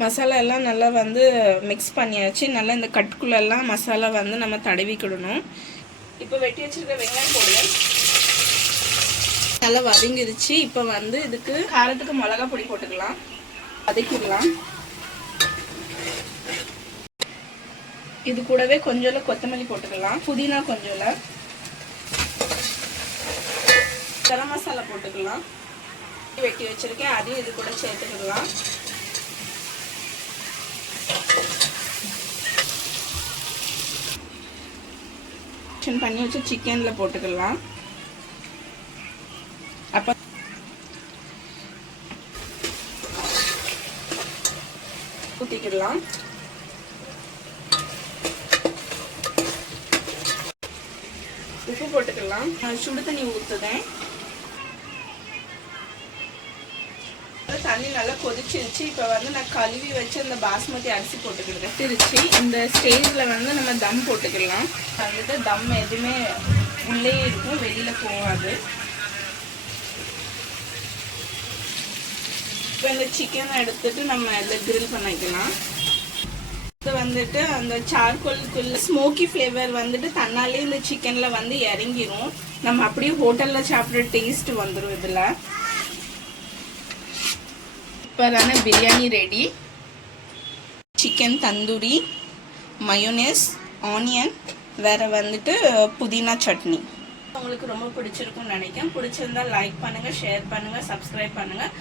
மசாலா எல்லாம் நல்லா வந்து மிக்ஸ் பண்ணியாச்சு. நல்லா இந்த கட்டுக்குள்ளெல்லாம் மசாலா வந்து நம்ம தடவிக்கிடணும். இப்போ வெட்டி வச்சுருக்க வெங்காயம் போடுவேன். நல்லா வதங்கிடுச்சு. இப்போ வந்து இதுக்கு காரத்துக்கு மிளகா பொடி போட்டுக்கலாம். வதக்கிடலாம். இது கூடவே கொஞ்சம் கொத்தமல்லி போட்டுக்கலாம். புதினா கொஞ்சம், கரம் மசாலா போட்டுக்கலாம். வெட்டி வச்சிருக்கேன், அதையும் இது கூட சேர்த்துக்கலாம். பண்ணி வச்சு சிக்கன்ல போட்டுக்கலாம். அப்ப ஊத்திக்கலாம். உப்பு போட்டுக்கலாம். சுடு தண்ணி ஊத்துதேன். தண்ணி நல்லா கொதிச்சிருச்சு. இப்போ வந்து நான் கழுவி வச்சு அந்த பாஸ்மதி அரிசி போட்டுக்கிட்டேன். திருச்சி இந்த ஸ்டேஜில் வந்து நம்ம தம் போட்டுக்கலாம். வந்துட்டு தம் எதுவுமே உள்ளே இருக்கும், வெளியில் போகாது. இப்போ இந்த சிக்கனை எடுத்துட்டு நம்ம இதில் கிரில் பண்ணிக்கலாம். இது வந்துட்டு அந்த சார்கோலுக்குள்ள ஸ்மோக்கி ஃப்ளேவர் வந்துட்டு தன்னாலே இந்த சிக்கனில் வந்து இறங்கிரும். நம்ம அப்படியே ஹோட்டலில் சாப்பிட்ற டேஸ்ட் வந்துடும். இதில் சூப்பரான biryani ready. Chicken tandoori, mayonnaise, onion, வேறு வந்துட்டு புதினா சட்னி. உங்களுக்கு ரொம்ப பிடிச்சிருக்கும்னு நினைக்கிறேன். பிடிச்சிருந்தா லைக் பண்ணுங்கள், ஷேர் பண்ணுங்கள், சப்ஸ்கிரைப் பண்ணுங்கள்.